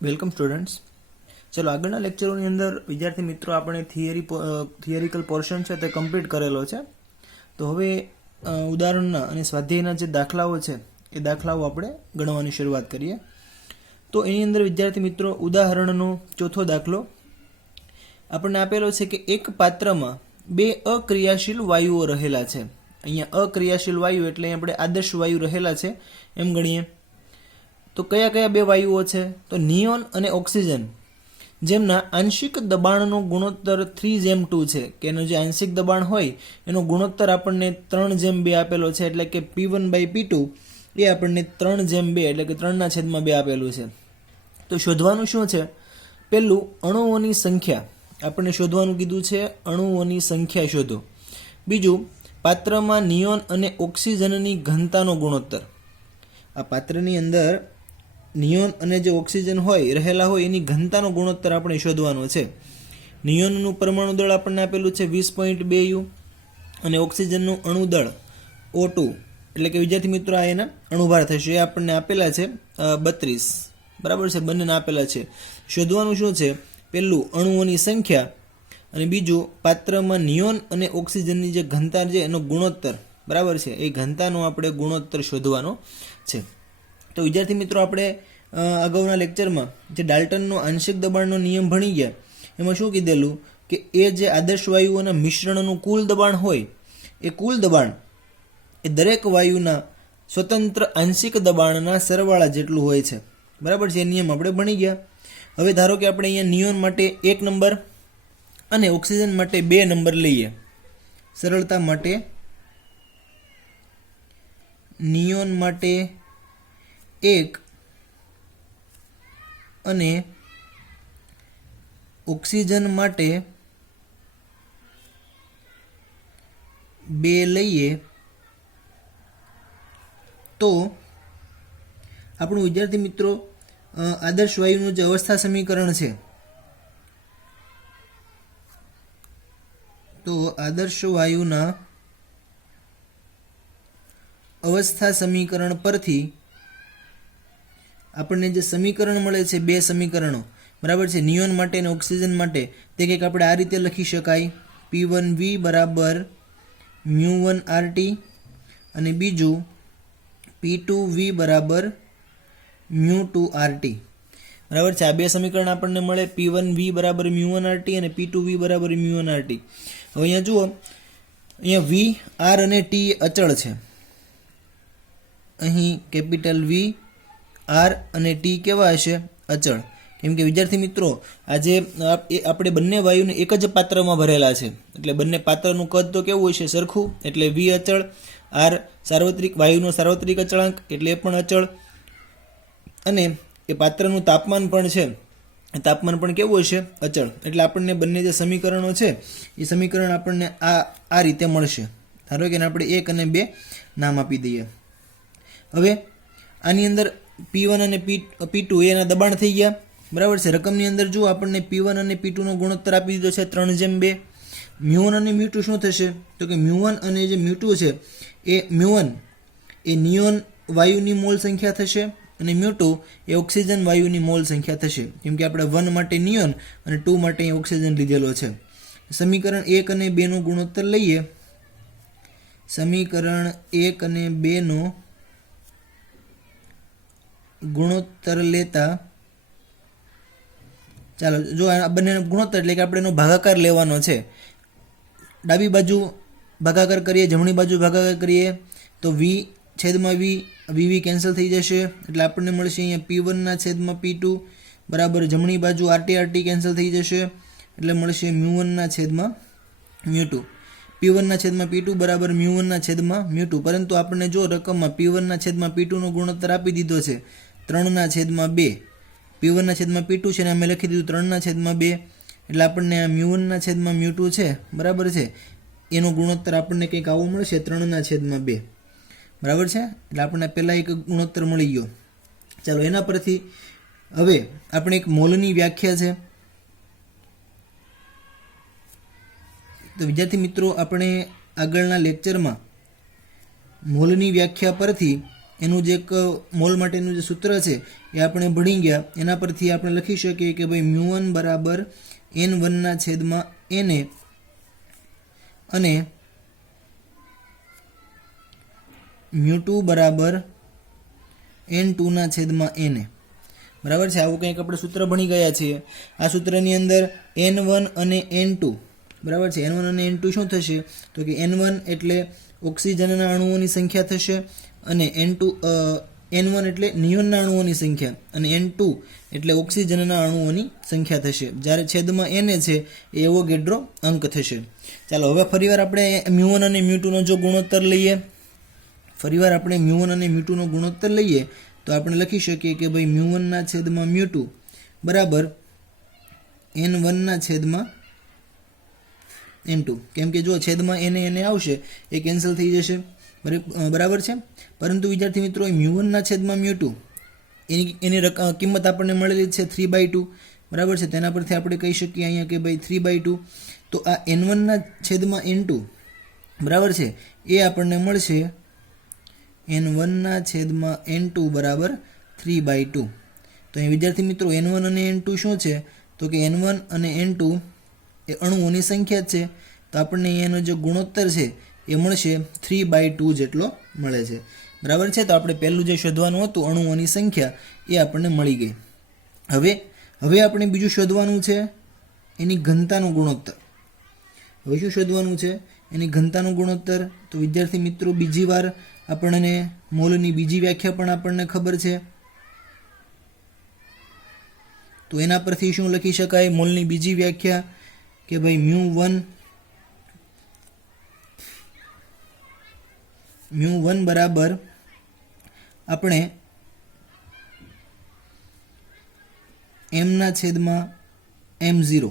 Welcome students. ચલો આગળના લેક્ચરોની અંદર વિદ્યાર્થી મિત્રો આપણે થિયરિકલ પોર્શન છે તે કમ્પ્લીટ કરેલો છે. તો હવે ઉદાહરણના અને સ્વાધ્યાયના જે દાખલાઓ છે એ દાખલાઓ આપણે ગણવાની શરૂઆત કરીએ. તો એની અંદર વિદ્યાર્થી મિત્રો ઉદાહરણનો ચોથો દાખલો આપણને આપેલો છે કે એક પાત્રમાં બે અક્રિયાશીલ વાયુઓ રહેલા છે. અહીંયા અક્રિયાશીલ વાયુ એટલે આપણે આદર્શ વાયુ રહેલા છે એમ ગણીએ. તો કયા કયા બે વાયુઓ છે? તો નિયોન અને ઓક્સિજન, જેમના આંશિક દબાણનો ગુણોત્તર 3:2 છે, કે એનો જે આંશિક દબાણ હોય એનો ગુણોત્તર આપણને 3:2 આપેલો છે. એટલે કે P1/P2 એ આપણને 3:2 એટલે કે 3/2 આપેલું છે. તો શોધવાનું શું છે? પહેલું અણુઓની સંખ્યા આપણને શોધવાનું કીધું છે, અણુઓની સંખ્યા શોધો. બીજું પાત્રમાં નિયોન અને ઓક્સિજનની ઘનતાનો ગુણોત્તર. આ પાત્રની અંદર નિયોન અને જે ઓક્સિજન હોય રહેલા હોય એની ઘનતાનો ગુણોત્તર આપણે શોધવાનો છે. નિયોનનું પરમાણુ દળ આપણને આપેલું છે 20.2 અને ઓક્સિજનનું અણુ દળ O2 એટલે કે વિદ્યાર્થી મિત્રો આ એના અણુભાર થશે, એ આપણને આપેલા છે 32. બરાબર છે, બંનેને આપેલા છે. શોધવાનું શું છે? પહેલું અણુઓની સંખ્યા અને બીજું પાત્રમાં નિયોન અને ઓક્સિજનની જે ઘનતા છે એનો ગુણોત્તર. બરાબર છે, એ ઘનતાનો આપણે ગુણોત્તર શોધવાનો છે. તો વિદ્યાર્થી મિત્રો આપણે અગાઉના લેક્ચરમાં જે ડાલ્ટનનો આંશિક દબાણનો નિયમ ભણી ગયા એમાં શું કીધેલું કે એ જે આદર્શ વાયુઓના મિશ્રણનું કુલ દબાણ હોય એ કુલ દબાણ એ દરેક વાયુના સ્વતંત્ર આંશિક દબાણના સરવાળા જેટલું હોય છે. બરાબર છે, એ નિયમ આપણે ભણી ગયા. હવે ધારો કે આપણે અહીંયા નિયોન માટે 1 નંબર અને ઓક્સિજન માટે 2 નંબર લઈએ. સરળતા માટે નિયોન માટે 1 અને ઓક્સિજન માટે 2 લઈએ તો આપણું વિદ્યાર્થી મિત્રો આદર્શ વાયુનું જે અવસ્થા સમીકરણ છે, તો આદર્શ વાયુના અવસ્થા સમીકરણ પરથી આપણને જે સમીકરણ મળે છે, 2 સમીકરણો. બરાબર છે, નિયોન માટે અને ઓક્સિજન માટે તે કંઈક આપણે આ રીતે લખી શકાય. P1V બરાબર μ1RT અને બીજું P2V બરાબર μ2RT. બરાબર છે, આ 2 સમીકરણ આપણને મળે. P1V બરાબર μ1RT અને P2V બરાબર μ1RT. હવે અહીંયા જુઓ, અહીંયા V, R અને T અચળ છે. અહીં કેપિટલ V, R અને T કેવા હશે? અચળ. કેમ કે વિદ્યાર્થી મિત્રો આજે આપણે બંને વાયુને એક જ પાત્રમાં ભરેલા છે, એટલે બંને પાત્રનું કદ તો કેવું હશે? સરખું. એટલે V અચળ, R સાર્વત્રિક, વાયુનો સાર્વત્રિક અચળાંક એટલે એ પણ અચળ. અને એ પાત્રનું તાપમાન પણ છે, એ તાપમાન પણ કેવું હશે? અચળ. એટલે આપણને બંને જે સમીકરણો છે એ સમીકરણ આપણને આ રીતે મળશે. ધારો કે આપણે 1 અને 2 નામ આપી દઈએ. હવે આની અંદર P1 અને P2 એના દબાણ થઈ ગયા. બરાબર છે, રકમની અંદર જુઓ આપણને P1 અને P2 નો ગુણોત્તર આપી દીધો છે 3:2. μ1 અને μ2 શું થશે? તો કે μ1 અને જે μ2 છે એ μ1 એ નિયોન વાયુની મોલ સંખ્યા થશે અને μ2 એ ઓક્સિજન વાયુની મોલ સંખ્યા થશે. કેમ કે આપણે 1 માટે નિયોન અને 2 માટે ઓક્સિજન લીધેલો છે. સમીકરણ 1 અને 2 નો ગુણોત્તર લઈએ. સમીકરણ 1 અને 2 નો ગુણોત્તર લેતા, ચાલો જો આ બંનેનો ગુણોત્તર એટલે કે આપણે એનો ભાગાકાર લેવાનો છે. ડાબી બાજુ ભાગાકાર કરીએ, જમણી બાજુ ભાગાકાર કરીએ તો VV કેન્સલ થઈ જશે. એટલે આપણને મળશે અહીંયા P1/P2 બરાબર જમણી બાજુ RT કેન્સલ થઈ જશે. એટલે મળશે μ1/μ2. P1/P2 બરાબર μ1/μ2. પરંતુ આપણને જો રકમમાં P1/P2 નો ગુણોત્તર આપી દીધો છે 3/2. P1/P2 છે ને અમે લખી દીધું 3/2. એટલે આપણને μ1/μ2 છે, બરાબર છે, એનો ગુણોત્તર આપણને કંઈક આવો મળશે 3/2. બરાબર છે, એટલે આપણને પહેલાં એક ગુણોત્તર મળી ગયો. ચાલો એના પરથી હવે આપણે એક મોલની વ્યાખ્યા છે. તો વિદ્યાર્થી મિત્રો આપણે આગળના લેક્ચરમાં મોલની વ્યાખ્યા પરથી એનું જે એક મોલ માટેનું જે સૂત્ર છે એ આપણે ભણી ગયા. એના પરથી આપણે લખી શકીએ કે ભાઈ μ1 બરાબર n1/Na અને μ2 બરાબર n2/Na. બરાબર છે. આવું કંઈક આપણે સૂત્ર ભણી ગયા છીએ. આ સૂત્રની અંદર n1 અને n2, બરાબર છે, n1 અને n2 શું થશે તો કે n1 એટલે ઓક્સિજનના અણુઓની સંખ્યા થશે અને n1 એટલે નિયોનના અણુઓની સંખ્યા અને n2 એટલે ઓક્સિજનના અણુઓની સંખ્યા થશે. જ્યારે છેદમાં Na છે એ એવોગેડ્રો અંક થશે. ચાલો હવે ફરીવાર આપણે μ1 અને μ2 નો જો ગુણોત્તર લઈએ, ફરીવાર આપણે μ1 અને μ2 નો ગુણોત્તર લઈએ તો આપણે લખી શકીએ કે ભાઈ μ1/μ2 બરાબર n1/n2. કેમ કે જો છેદમાં Na આવશે એ કેન્સલ થઈ જશે, બરાબર છે. પરંતુ વિદ્યાર્થી મિત્રો μ1/μ2 એની કિંમત આપણને મળેલી છે 3/2, બરાબર છે. તેના પરથી આપણે કહી શકીએ અહીંયા કે ભાઈ 3/2. તો આ n1/n2, બરાબર છે, એ આપણને મળશે n1/n2 બરાબર 3/2. તો અહીં વિદ્યાર્થી મિત્રો n1 અને n2 શું છે તો કે n1 અને n2 એ અણુઓની સંખ્યા છે. તો આપણને એનો જે ગુણોત્તર છે એ મળશે 3/2 જેટલો મળે છે, બરાબર છે. તો આપણે પહેલું જે શોધવાનું હતું અણુઓની સંખ્યા એ આપણને મળી ગઈ. હવે આપણે બીજું શોધવાનું છે એની ઘનતાનું ગુણોત્તર. હવે શું શોધવાનું છે એની ઘનતાનું ગુણોત્તર. તો વિદ્યાર્થી મિત્રો બીજી વાર આપણને મોલની બીજી વ્યાખ્યા પણ આપણને ખબર છે. તો એના પરથી શું લખી શકાય મોલની બીજી વ્યાખ્યા કે ભાઈ μ1 બરાબર આપણે m/m0,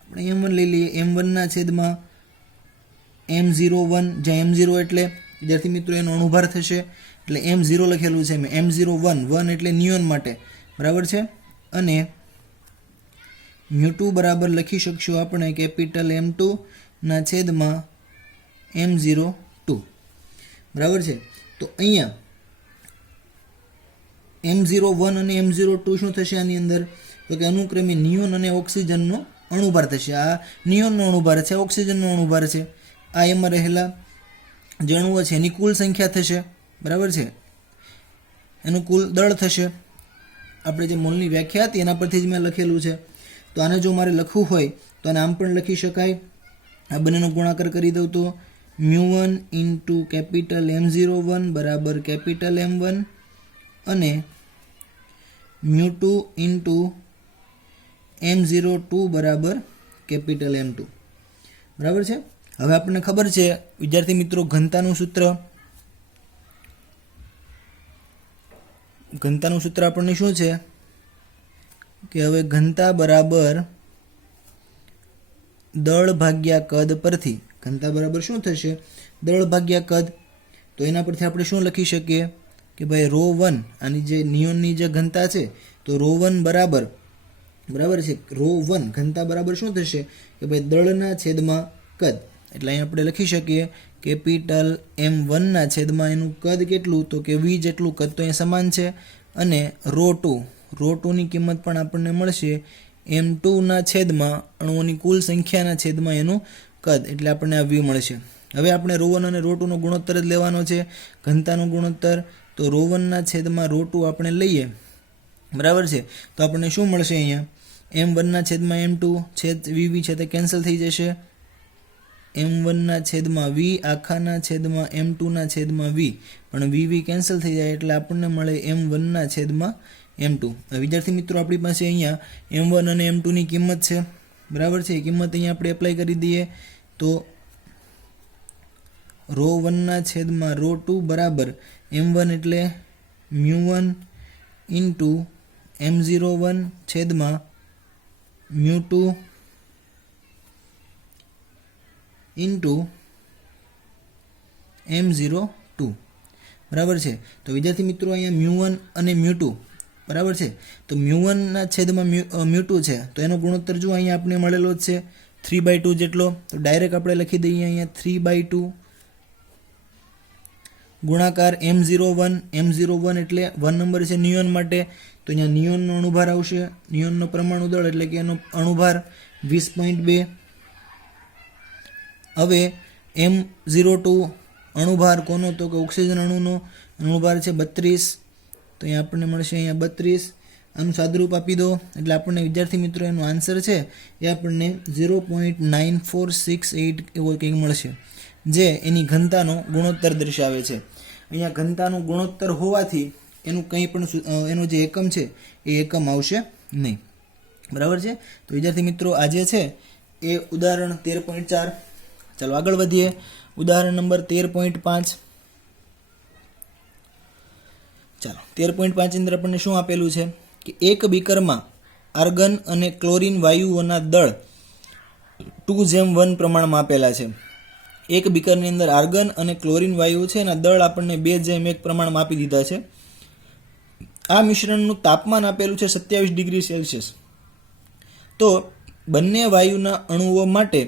આપણે m1 લઈ લઈએ, m1/m01, જ્યાં m0 એટલે વિદ્યાર્થી મિત્રો એનો અણુભાર થશે એટલે m0 લખેલું છે મેં, m01 એટલે નિયોન માટે, બરાબર છે. અને μ2 બરાબર લખી શકશું આપણે કેપિટલ M2/m02, બરાબર છે. તો અહીંયા m01 અને m02 શું થશે આની અંદર તો કે અનુક્રમે નિયોન અને ઓક્સિજનનો અણુભાર થશે. આ નિયોનનો અણુભાર છે, ઓક્સિજનનો અણુભાર છે. આ એમાં રહેલા જે અણુઓ છે એની કુલ સંખ્યા થશે, બરાબર છે, એનું કુલ દળ થશે. આપણે જે મોલની વ્યાખ્યા હતી એના પરથી જ મેં લખેલું છે. તો આને જો મારે લખવું હોય તો આને આમ પણ લખી શકાય. આ બંનેનો ગુણાકાર કરી દઉં તો μ1 ઇન્ટુ કેપિટલ M01 બરાબર કેપિટલ M1 અને μ2 ઇન્ટુ M02 બરાબર કેપિટલ M2, બરાબર છે. હવે આપણને ખબર છે વિદ્યાર્થી મિત્રો ઘનતાનું સૂત્ર આપણને શું છે કે હવે ઘનતા બરાબર દળ ભાગ્યા કદ પરથી ઘનતા બરાબર શું થશે દળ ભાગ્યા કદ. તો એના પરથી આપણે શું લખી શકીએ કે ભાઈ ρ1 આની જે નિયોનની જે ઘનતા છે તો ρ1 બરાબર છે ρ1 ઘનતા બરાબર શું થશે કે ભાઈ દળના છેદમાં કદ. એટલે અહીં આપણે લખી શકીએ કેપિટલ M1 ના છેદમાં એનું કદ કેટલું તો કે v જેટલું કદ તો અહીં સમાન છે. અને ρ2 ની કિંમત પણ આપણને મળશે M2 ના છેદમાં અણુઓની કુલ સંખ્યાના છેદમાં એનું કદ, એટલે આપણને આ v મળશે. હવે આપણે ρ1 અને ρ2 નો ગુણોત્તર જ લેવાનો છે, ઘનતાનો ગુણોત્તર. તો ρ1 ના છેદમાં ρ2 આપણે લઈએ, બરાબર છે. તો આપણને શું મળશે અહીંયા M1 ના છેદમાં M2 છેદ v છે તે કેન્સલ થઈ જશે. M1 ના છેદમાં v આખાના છેદમાં M2 ના છેદમાં v પણ v કેન્સલ થઈ જાય એટલે આપણને મળે M1 ના છેદમાં M2. વિદ્યાર્થી મિત્રો આપણી પાસે અહીંયા M1 અને M2 ની કિંમત છે, બરાબર છે. એ કિંમત અહીંયા આપણે એપ્લાય કરી દઈએ તો ρ1 ના છેદમાં ρ2 બરાબર M1 એટલે μ1 ઇન્ટુ M01 છેદમાં μ2 ઇન્ટુ M02, બરાબર છે. તો વિદ્યાર્થી મિત્રો અહીંયા μ1 અને μ2, બરાબર છે. તો μ1 ના છેદમાં μ2 છે તો એનો ગુણોત્તર જો અહીંયા આપણે મળેલો જ છે 3/2 જેટલો. તો ડાયરેક્ટ આપણે લખી દઈએ અહીંયા 3/2 ગુણાકાર M01 એટલે 1 નંબર છે નિયોન માટે, તો અહીંયા નિયોનનો અણુભાર આવશે, નિયોનનો પરમાણુ દળ એટલે કે એનો અણુભાર 20.2. હવે M02 અણુભાર કોનો, તો કે ઓક્સિજન અણુનો અણુભાર છે 32, તો અહીંયા આપણને મળશે અહીંયા 32. આનું સાદુરૂપ આપી દો એટલે આપણને વિદ્યાર્થી મિત્રો એનો આન્સર છે એ આપણને 0.9468 એવો કંઈક મળશે, જે એની ઘનતાનો ગુણોત્તર દર્શાવે છે. અહીંયા ઘનતાનો ગુણોત્તર હોવાથી એનું કંઈ પણ એનો જે એકમ છે એ એકમ આવશે નહીં. બરાબર છે. તો વિદ્યાર્થી મિત્રો આજે છે એ ઉદાહરણ 13.4. ચાલો આગળ વધીએ. ઉદાહરણ નંબર 13.5. ચાલો 13.5 અંદર આપણને શું આપેલું છે કે એક બીકરમાં આર્ગન અને ક્લોરીન વાયુઓના દળ 2:1 પ્રમાણમાં આપેલા છે. એક બીકરની અંદર આર્ગન અને ક્લોરીન વાયુ છે એના દળ આપણને 2:1 પ્રમાણમાં આપી દીધા છે. આ મિશ્રણનું તાપમાન આપેલું છે 27 ડિગ્રી સેલ્સિયસ. તો બંને વાયુના અણુઓ માટે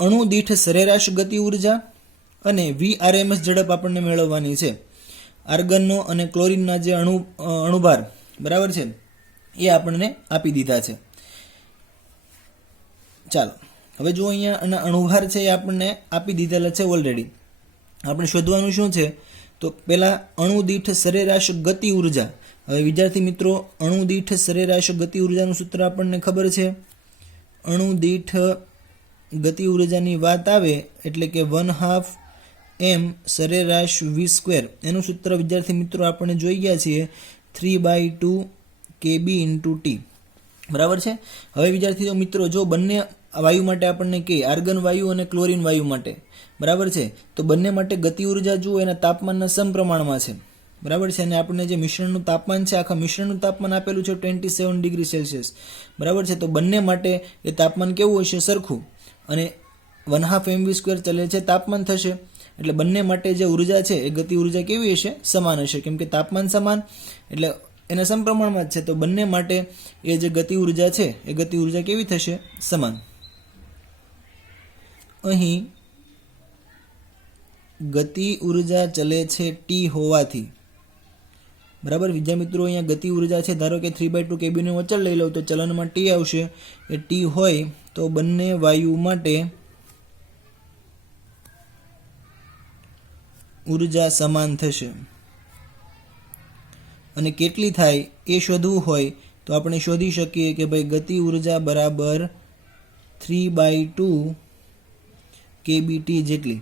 અણુ દીઠ સરેરાશ ગતિ ઉર્જા અને VRMS ઝડપ આપણને મેળવવાની છે. આર્ગનનો અને ક્લોરીનના જે અણુભાર બરાબર છે એ આપણને આપી દીધા છે. ચાલો હવે જો અહીંયા અણુભાર છે એ આપણને આપી દીધેલા છે ઓલરેડી. આપણે શોધવાનું શું છે, તો પહેલાં અણુ દીઠ સરેરાશ ગતિ ઉર્જા. હવે વિદ્યાર્થી મિત્રો અણુ દીઠ સરેરાશ ગતિ ઉર્જાનું સૂત્ર આપણને ખબર છે. અણુ દીઠ ગતિ ઉર્જાની વાત આવે એટલે કે 1/2 m સરેરાશ v². એનું સૂત્ર વિદ્યાર્થી મિત્રો આપણે જોઈ ગયા છીએ 3/2 kb × t. બરાબર છે. હવે વિદ્યાર્થી મિત્રો જો બંને વાયુ માટે આપણને કે આર્ગન વાયુ અને ક્લોરીન વાયુ માટે બરાબર છે, તો બંને માટે ગતિ ઉર્જા જુઓ એના તાપમાનના સમપ્રમાણમાં છે. બરાબર છે. અને આપણને જે મિશ્રણનું તાપમાન છે આખા મિશ્રણનું તાપમાન આપેલું છે 27 ડિગ્રી સેલ્સિયસ. બરાબર છે. તો બંને માટે એ તાપમાન કેવું હશે, સરખું. અને 1/2 mv² ચલે છે તાપમાન થશે, એટલે બંને માટે જે ઉર્જા છે એ ગતિ ઉર્જા કેવી હશે, સમાન હશે. કેમ કે તાપમાન સમાન એટલે એના સમપ્રમાણમાં જ છે. તો બંને માટે એ જે ગતિ ઉર્જા છે એ ગતિ ઉર્જા કેવી થશે, સમાન. અહીં ગતિ ઉર્જા ચલે છે t હોવાથી બરાબર વિદ્યા મિત્રો અહીંયા ગતિ ઉર્જા છે, ધારો કે 3/2 kb નું અચળ લઈ લઉં તો ચલનમાં t આવશે. એ t હોય તો બંને વાયુ માટે ઉર્જા સમાન થશે. અને કેટલી થાય એ શોધવું હોય તો આપણે શોધી શકીએ કે ભાઈ ગતિ ઉર્જા બરાબર 3/2 kbt જેટલી.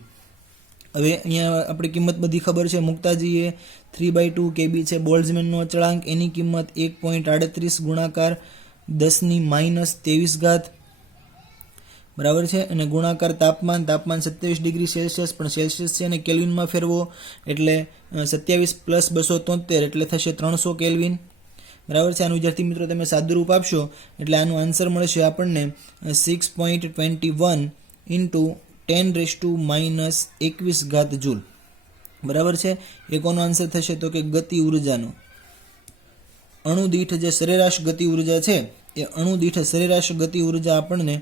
હવે અહીંયા આપણે કિંમત બધી ખબર છે, મૂકતા જઈએ. 3/2 kb છે બોલ્ટ્ઝમેનનો અચળાંક, એની કિંમત 1.38 ગુણાકાર 10⁻23 બરાબર છે. અને ગુણાકાર તાપમાન 27 ડિગ્રી સેલ્સિયસ, પણ સેલ્સિયસ છે અને કેલ્વિનમાં ફેરવો એટલે 27 + 273 એટલે થશે 300 કેલ્વિન. બરાબર છે. આનું વિદ્યાર્થી મિત્રો તમે સાદુરૂપ આપશો એટલે આનું આન્સર મળશે આપણને 6.21 × 10⁻21 જૂલ. બરાબર છે. એ કોનો આન્સર થશે, તો કે ગતિ ઉર્જાનો. અણુ દીઠ જે સરેરાશ ગતિ ઉર્જા છે એ અણુ દીઠ સરેરાશ ગતિ ઉર્જા આપણને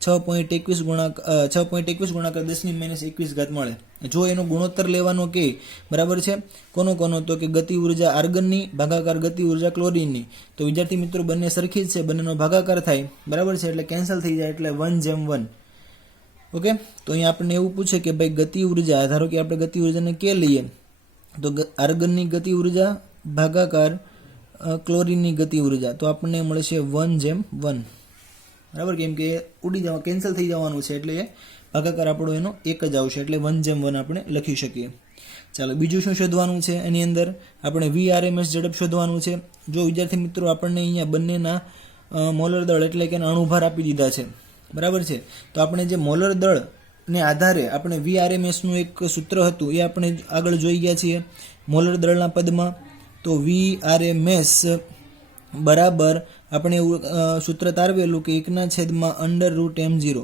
6.21 ગુણાકાર 10⁻21 મળે. જો એનો ગુણોત્તર લેવાનો કે બરાબર છે કોનો તો કે ગતિ ઉર્જા આર્ગનની ભાગાકાર ગતિ ઉર્જા ક્લોરીનની. તો વિદ્યાર્થી મિત્રો બંને સરખી જ છે, બંનેનો ભાગાકાર થાય બરાબર છે એટલે કેન્સલ થઈ જાય એટલે 1:1. ઓકે. તો અહીંયા આપણને એવું પૂછે કે ભાઈ ગતિ ઉર્જા, ધારો કે આપણે ગતિ ઉર્જાને કે લઈએ તો આર્ગનની ગતિ ઉર્જા ભાગાકાર ક્લોરીનની ગતિ ઉર્જા, તો આપણને મળશે 1:1. બરાબર. કેમ કે ઉડી જવા કેન્સલ થઈ જવાનું છે એટલે એ ભાગાકાર આપણો એનો એક જ આવશે એટલે 1:1 આપણે લખી શકીએ. ચાલો બીજું શું શોધવાનું છે, એની અંદર આપણે VRMS ઝડપ શોધવાનું છે. જો વિદ્યાર્થી મિત્રો આપણને અહીંયા બંનેના મોલર દળ એટલે કે અણુભાર આપી દીધા છે બરાબર છે, તો આપણે જે મોલર દળને આધારે આપણે VRMS નું એક સૂત્ર હતું એ આપણે આગળ જોઈ ગયા છીએ મોલર દળના પદમાં. તો VRMS બરાબર આપણે સૂત્ર તારવેલું કે 1/√m0.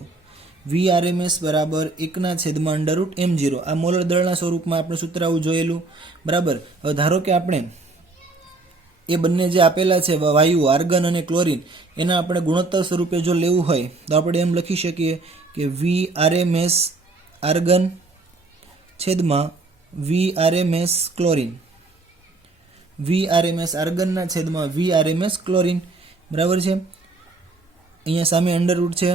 VRMS બરાબર 1/√m0. આ મોલર દળના સ્વરૂપમાં આપણે સૂત્ર આવું જોયેલું બરાબર. હવે ધારો કે આપણે એ બંને જે આપેલા છે વાયુ આર્ગન અને ક્લોરીન એના આપણે ગુણોત્તર સ્વરૂપે જો લેવું હોય તો આપણે એમ લખી શકીએ કે VRMS આર્ગન છેદમાં VRMS ક્લોરીન, VRMS આર્ગનના છેદમાં VRMS ક્લોરીન, બરાબર છે. અહીંયા સામે અંડરરૂટ છે,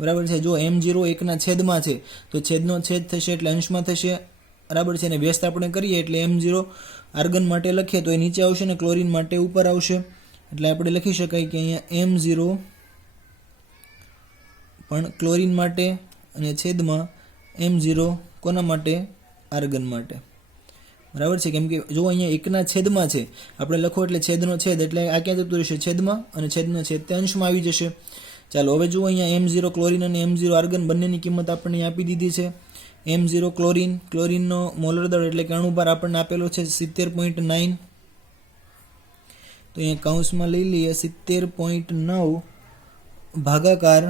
બરાબર છે. જો M0 1ના છેદમાં છે તો છેદનો છેદ થશે એટલે અંશમાં થશે, બરાબર છે. અને વ્યસ્ત આપણે કરીએ એટલે M0 આર્ગન માટે લખીએ તો એ નીચે આવશે ને ક્લોરીન માટે ઉપર આવશે. એટલે આપણે લખી શકાય કે અહીંયા M0 પણ ક્લોરીન માટે અને છેદમાં M0 કોના માટે? આર્ગન માટે, બરાબર છે. કેમ કે જો અહીંયા એકના છેદમાં છે, આપણે લખો એટલે છેદનો છેદ, એટલે આ ક્યાં જતું રહેશે? છેદમાં, અને છેદનો છેદ તે અંશમાં આવી જશે. ચાલો હવે જુઓ, અહીંયા M0 ક્લોરીન અને M0 આર્ગન બંનેની કિંમત આપણને આપી દીધી છે. M0 ક્લોરીન, ક્લોરીનનો મોલર દળ એટલે કે અણુભાર આપણને આપેલો છે 70.9. તો અહીંયા કૌંસમાં લઈ લઈએ 70.9 ભાગાકાર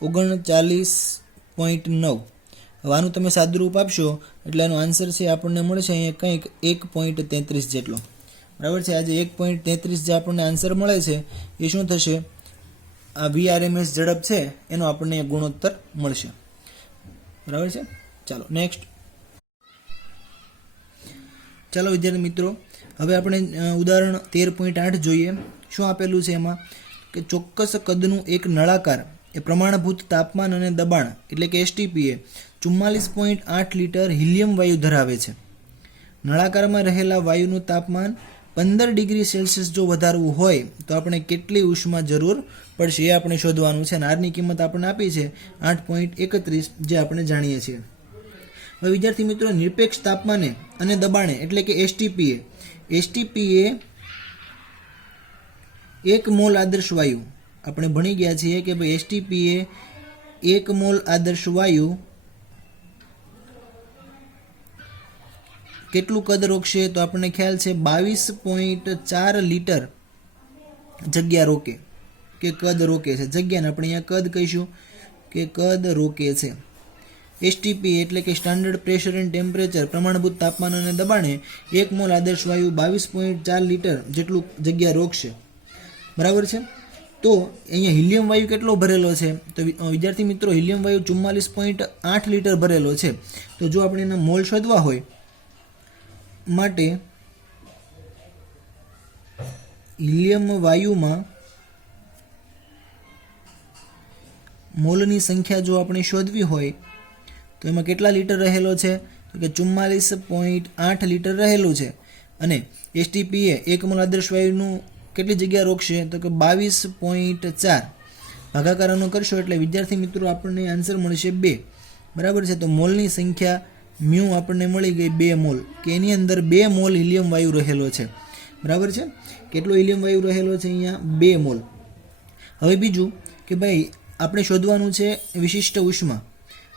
39.9. હવે આનું તમે સાદુરૂપ આપશો એટલે આનો આન્સર છે આપણને મળશે અહીંયા કંઈક 1.33 જેટલો, બરાબર છે. આજે 1.33 જે આપણને આન્સર મળે છે એ શું થશે? આ VRMS ઝડપ છે એનો આપણને ગુણોત્તર મળશે, બરાબર છે. ચાલો નેક્સ્ટ. ચાલો વિદ્યાર્થી મિત્રો, હવે આપણે ઉદાહરણ 13.8 જોઈએ. શું આપેલું છે એમાં? કે ચોક્કસ કદનું એક નળાકાર એ પ્રમાણભૂત તાપમાન અને દબાણ એટલે કે STPએ 44.8 લિટર હિલિયમ વાયુ ધરાવે છે. નળાકારમાં રહેલા વાયુનું તાપમાન 15 ડિગ્રી સેલ્સિયસ જો વધારવું હોય તો આપણે કેટલી ઉષ્મા જરૂર પડશે એ આપણે શોધવાનું છે. અને આરની કિંમત આપણને આપી છે 8.31, જે આપણે જાણીએ છીએ. હવે વિદ્યાર્થી મિત્રો, નિરપેક્ષ તાપમાને અને દબાણે એટલે કે STPએ 1 મોલ આદર્શ વાયુ, આપણે ભણી ગયા છીએ કે ભાઈ STPએ 1 મોલ આદર્શ વાયુ કેટલું કદ રોકશે? તો આપણને ખ્યાલ છે 22.4 લિટર જગ્યા રોકે, કે કદ રોકે છે. જગ્યાને આપણે અહીંયા કદ કહીશું કે કદ રોકે છે. STP એટલે કે સ્ટાન્ડર્ડ પ્રેશર એન્ડ ટેમ્પરેચર, પ્રમાણભૂત તાપમાન અને દબાણે 1 મોલ આદર્શ વાયુ 22.4 લિટર જેટલું જગ્યા રોકશે, બરાબર છે. તો અહીંયા હિલિયમ વાયુ કેટલો ભરેલો છે? તો વિદ્યાર્થી મિત્રો, હિલિયમ વાયુ 44.8 લિટર ભરેલો છે. તો જો આપણે એના મોલ શોધવા હોય માટે હિલિયમ વાયુમાં મોલની સંખ્યા જો આપણે શોધવી હોય તો એમાં કેટલા લિટર રહેલો છે? તો કે 44.8 લિટર રહેલું છે. અને STPએ 1 મોલ આદર્શ વાયુનું કેટલી જગ્યા રોકશે? તો કે 22.4. ભાગાકારનો કરશો એટલે વિદ્યાર્થી મિત્રો આપણને આન્સર મળશે 2, બરાબર છે. તો મોલની સંખ્યા મ્યુ આપણને મળી ગઈ 2 મોલ, કે એની અંદર 2 મોલ હિલિયમ વાયુ રહેલો છે, બરાબર છે. કેટલો હિલિયમ વાયુ રહેલો છે? અહીંયા 2 મોલ. હવે બીજું કે ભાઈ આપણે શોધવાનું છે વિશિષ્ટ ઉષ્મા,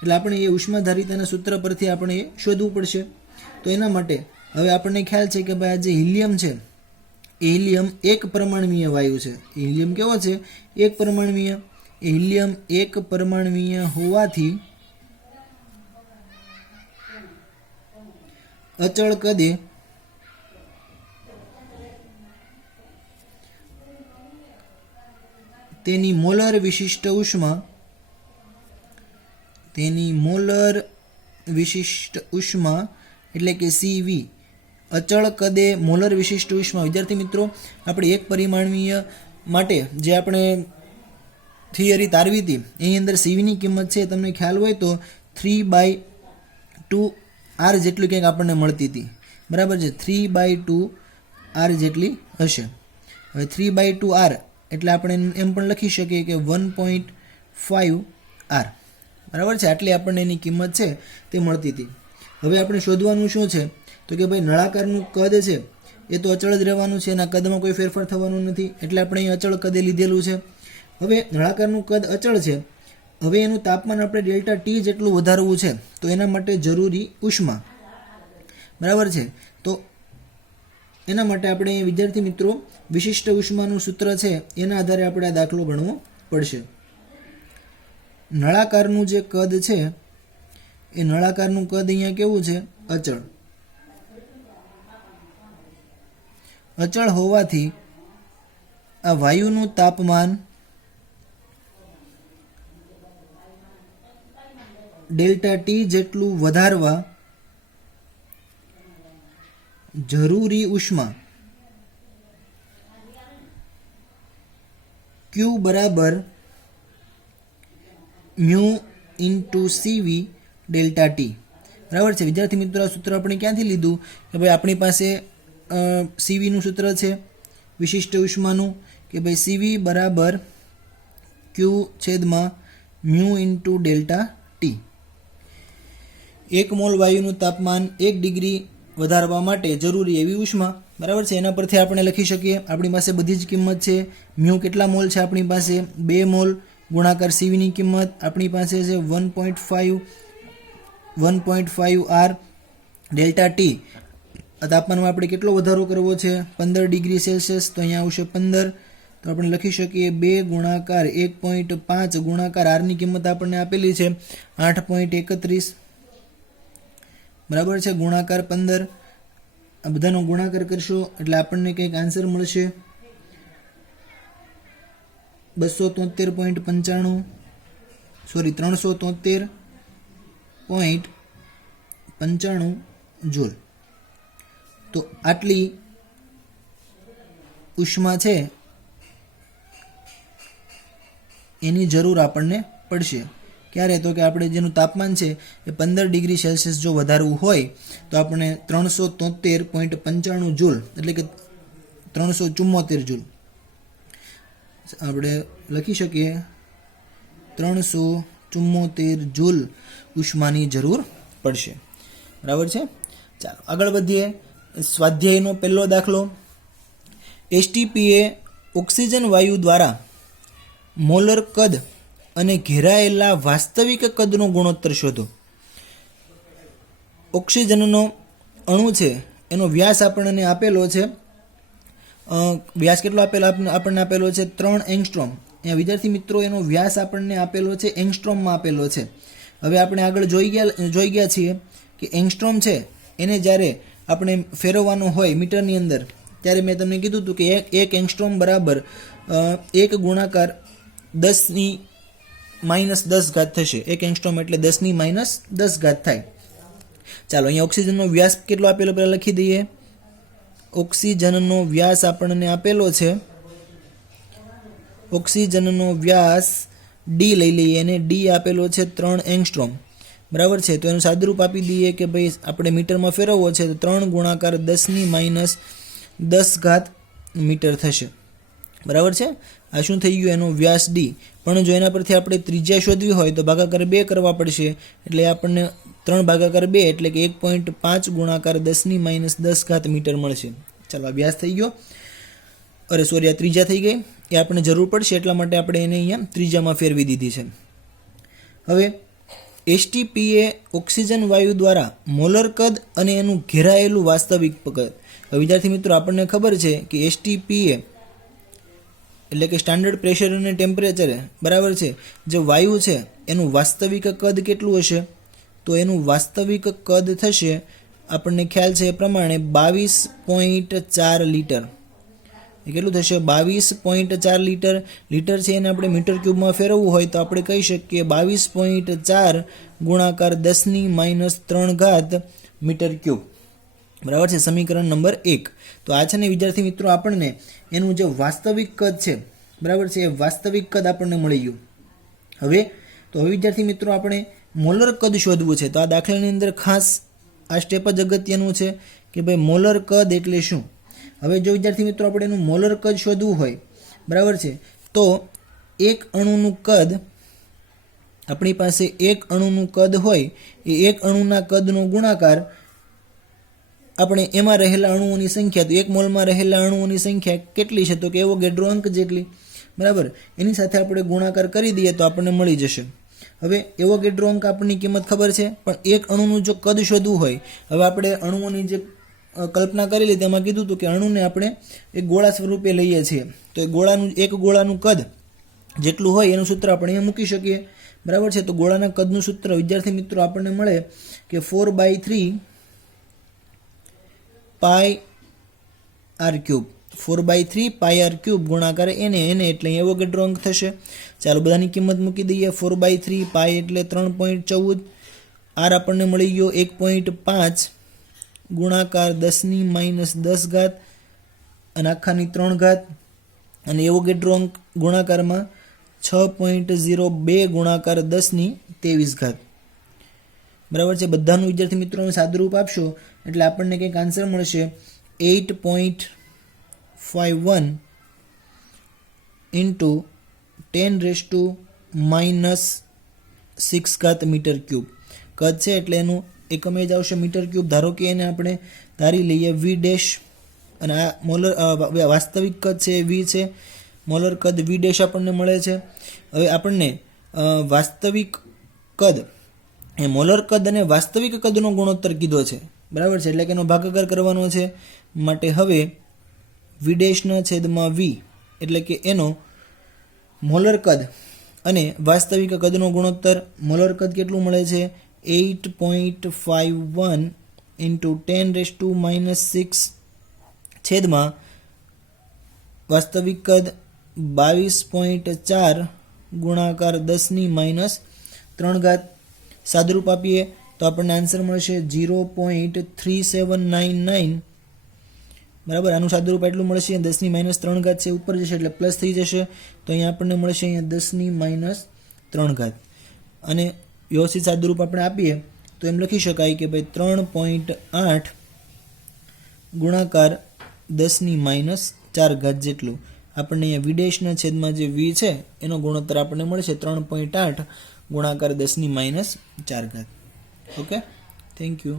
એટલે આપણે એ ઉષ્માધારિતાના સૂત્ર પરથી આપણે એ શોધવું પડશે. તો એના માટે હવે આપણને ખ્યાલ છે કે ભાઈ આ જે હિલિયમ છે એ હિલિયમ એક પરમાણ્વીય વાયુ છે. હિલિયમ કેવો છે? એક પરમાણ્વીય. એ હિલિયમ એક પરમાણ્વીય હોવાથી અચળ કદે તેની મોલર વિશિષ્ટ ઉષ્મા એટલે કે CV, અચળ કદે મોલર વિશિષ્ટ ઉષ્મા. વિદ્યાર્થી મિત્રો, આપણે એક પરિમાણીય માટે જે આપણે થિયરી તારવી હતી એની અંદર CVની કિંમત છે તમને ખ્યાલ હોય તો 3/2R જેટલી કંઈક આપણને મળતી હતી, બરાબર છે. 3/2R જેટલી હશે. હવે 3/2R એટલે આપણે એમ પણ લખી શકીએ કે 1.5R, બરાબર છે. આટલી આપણને એની કિંમત છે તે મળતી હતી. હવે આપણે શોધવાનું શું છે? તો કે ભાઈ નળાકારનું કદ છે એ તો અચળ જ રહેવાનું છે, એના કદમાં કોઈ ફેરફાર થવાનો નથી, એટલે આપણે અહીં અચળ કદે લીધેલું છે. હવે નળાકારનું કદ અચળ છે. હવે એનું તાપમાન આપણે ડેલ્ટા T જેટલું વધારવું છે, તો એના માટે જરૂરી ઉષ્મા, બરાબર છે. તો એના માટે આપણે વિદ્યાર્થી મિત્રો વિશિષ્ટ ઉષ્માનું સૂત્ર છે એના આધારે આપણે આ દાખલો ગણવો પડશે. નળાકારનું જે કદ છે એ નળાકારનું કદ અહીંયા કેવું છે? અચળ. અચળ હોવાથી આ વાયુનું તાપમાન ડેલ્ટા T જેટલું વધારવા જરૂરી ઉષ્મા Q બરાબર mu into CV delta T. બરાબર છે વિદ્યાર્થી મિત્રો, આ સૂત્ર આપણે ક્યાંથી લીધું કે ભાઈ આપણી પાસે સીવીનું સૂત્ર છે વિશિષ્ટ ઉષ્માનું કે ભાઈ સીવી બરાબર ક્યુ છેદમાં mu into delta T. 1 mole વાયુનું તાપમાન 1 ડિગ્રી વધારવા માટે જરૂરી એવી ઉષ્મા. બરાબર છે, એના પરથી આપણે લખી શકીએ આપણી પાસે બધી જ કિંમત છે. મ્યુ કેટલા મોલ છે આપણી પાસે 2 મોલ ગુણાકાર સીવીની કિંમત આપણી પાસે છે 1.5 R ડેલ્ટા ટી. તાપમાનમાં આપણે કેટલો વધારો કરવો છે 15 ડિગ્રી સેલ્સિયસ, તો અહીંયા આવશે 15. તો આપણે લખી શકીએ 2 ગુણાકાર 1.5 ગુણાકાર આરની કિંમત આપણને આપેલી છે 8.31. બરાબર છે, ગુણાકાર 15. આ બધાનો ગુણાકાર કરશો એટલે આપણને કંઈક આન્સર મળશે 373.95 જૂલ. તો આટલી ઉષ્મા છે એની જરૂર આપણને પડશે. ક્યારે? તો કે આપણે જેનું તાપમાન છે એ 15 ડિગ્રી સેલ્સિયસ જો વધારવું હોય તો આપણે 373.95 જૂલ એટલે કે 374 જૂલ આપણે લખી શકીએ 374 જૂલ ઉષ્માની જરૂર પડશે. બરાબર છે, ચાલો આગળ વધીએ. સ્વાધ્યાયનો પહેલો દાખલો. એસટીપીએ ઓક્સિજન વાયુ દ્વારા મોલર કદ અને ઘેરાયેલા વાસ્તવિક કદનો ગુણોત્તર શોધો. ઓક્સિજનનો અણુ છે એનો વ્યાસ આપણને આપેલો છે. વ્યાસ કેટલો આપેલો આપણને આપેલો છે 3 એંગસ્ટ્રોમ. અહીંયા વિદ્યાર્થી મિત્રો એનો વ્યાસ આપણને આપેલો છે એંગસ્ટ્રોમમાં આપેલો છે. હવે આપણે આગળ જોઈ ગયા છીએ કે એંગસ્ટ્રોમ છે એને જ્યારે આપણે ફેરવવાનો હોય મીટરની અંદર ત્યારે મેં તમને કીધું હતું કે 1 એંગસ્ટ્રોમ બરાબર 1 ગુણાકાર 10 - 10 ઘાત થશે. 1 એંગસ્ટ્રોમ એટલે 10 - 10 ઘાત થાય. ચાલો અહીંયા ઓક્સિજનનો વ્યાસ કેટલો આપેલો પહેલાં લખી દઈએ. ઓક્સિજનનો વ્યાસ આપણને આપેલો છે. ઓક્સિજનનો વ્યાસ ડી લઈ લઈએ અને ડી આપેલો છે 3 એંગસ્ટ્રોમ. બરાબર છે, તો એનું સાદુરૂપ આપી દઈએ કે ભાઈ આપણે મીટરમાં ફેરવવો છે તો 3 ગુણાકાર 10 - 10 ઘાત મીટર થશે. બરાબર છે, આ શું થઈ ગયું એનો વ્યાસ ડી. પણ જો એના પરથી આપણે ત્રિજ્યા શોધવી હોય તો ભાગાકાર 2 કરવા પડશે એટલે આપણને 3 ભાગાકાર 2 એટલે કે 1.5 ગુણાકાર 10 - 10 ઘાત મીટર મળશે. ચાલો આ વ્યાસ થઈ ગયો, આ ત્રિજ્યા થઈ ગઈ. એ આપણને જરૂર પડશે એટલા માટે આપણે એને અહીંયા ત્રિજ્યામાં ફેરવી દીધી છે. હવે એસટીપીએ ઓક્સિજન વાયુ દ્વારા મોલર કદ અને એનું ઘેરાયેલું વાસ્તવિક કદ. વિદ્યાર્થી મિત્રો આપણને ખબર છે કે એસટીપીએ એટલે કે સ્ટાન્ડર્ડ પ્રેશર અને ટેમ્પરેચરે બરાબર છે જે વાયુ છે એનું વાસ્તવિક કદ કેટલું હશે? તો એનું વાસ્તવિક કદ થશે આપણને ખ્યાલ છે એ પ્રમાણે 22.4 લીટર. એ કેટલું થશે 22.4 લીટર. લીટર છે એને આપણે મીટર ક્યુબમાં ફેરવવું હોય તો આપણે કહી શકીએ 22.4 ગુણાકાર 10 - 3 ઘાત મીટર ક્યુબ. બરાબર છે, સમીકરણ નંબર 1. તો આ છે ને વિદ્યાર્થી મિત્રો આપણને એનું જે વાસ્તવિક કદ છે બરાબર છે એ વાસ્તવિક કદ આપણને મળી ગયું. હવે વિદ્યાર્થી મિત્રો આપણે મોલર કદ શોધવું છે. તો આ દાખલાની અંદર ખાસ આ સ્ટેપ જ અગત્યનું છે કે ભાઈ મોલર કદ એટલે શું. હવે જો વિદ્યાર્થી મિત્રો આપણે એનું મોલર કદ શોધવું હોય બરાબર છે તો એક અણુનું કદ આપણી પાસે એક અણુનું કદ હોય એ એક અણુના કદનો ગુણાકાર આપણે એમાં રહેલા અણુઓની સંખ્યા, તો 1 મોલમાં રહેલા અણુઓની સંખ્યા કેટલી છે તો કે એવોગેડ્રો અંક જેટલી. બરાબર, એની સાથે આપણે ગુણાકાર કરી દઈએ તો આપણને મળી જશે. હવે એવોગેડ્રો અંક આપણની કિંમત ખબર છે, પણ એક અણુનું જો કદ શોધવું હોય, હવે આપણે અણુઓની જે કલ્પના કરેલી તેમાં કીધું હતું કે અણુને આપણે એક ગોળા સ્વરૂપે લઈએ છીએ તો એક ગોળાનું કદ જેટલું હોય એનું સૂત્ર આપણે અહીંયા મૂકી શકીએ. બરાબર છે, તો ગોળાના કદનું સૂત્ર વિદ્યાર્થી મિત્રો આપણને મળે કે 4/3 પાઈ આર ક્યુબ. 4/3 પાઈ આર ક્યુબ ગુણાકાર એને એટલે એવોગેડ્રો અંક થશે. ચાલો બધાની કિંમત મૂકી દઈએ. 4/3 પાઈ એટલે 3.14, આર આપણને મળી ગયો 1.5 ગુણાકાર 10⁻10 અને આખાની 3 અને એવોગેડ્રો અંક ગુણાકારમાં 6.02 ગુણાકાર 10⁻23 બરાબર છે. બધાનું વિદ્યાર્થી મિત્રોને સાદુરૂપ આપશો એટલે આપણને કંઈક આન્સર મળશે 8.51 ઇન્ટુ 10⁻6 મીટર ક્યુબ. કદ છે એટલે એનું એકમ જ આવશે મીટર ક્યુબ. ધારો કે એને આપણે ધારી લઈએ વી ડેશ અને આ મોલર વાસ્તવિક કદ છે વી છે, મોલર કદ વી ડેશ આપણને મળે છે. હવે આપણને વાસ્તવિક કદ એ મોલર કદ અને વાસ્તવિક કદનો ગુણોત્તર કીધો છે, બરાબર છે, એટલે કે એનો ભાગાકાર કરવાનો છે. માટે હવે વી ડેશના છેદમાં વી એટલે કે એનો મોલર કદ અને વાસ્તવિક કદનો ગુણોત્તર. મોલર કદ કેટલું મળે છે 8.51 ઇન્ટુ 10⁻6 છેદમાં વાસ્તવિક કદ 22.4 ગુણાકાર 10⁻3. સાદુરૂપ આપીએ તો આપણને આન્સર મળશે 0.3799. બરાબર, આનું સાદુરૂપ એટલું મળશે 10⁻3 છે, ઉપર જશે એટલે પ્લસ થઈ જશે, તો અહીંયા આપણને મળશે અહીંયા 10⁻3. અને વ્યવસ્થિત સાદુરૂપ આપણે આપીએ તો એમ લખી શકાય કે ભાઈ 3.8 ગુણાકાર 10⁻4 જેટલું આપણને અહીંયા વિદેશના છેદમાં જે વી છે એનો ગુણોત્તર આપણને મળશે 3.8 ગુણાકાર 10⁻4. Okay, thank you.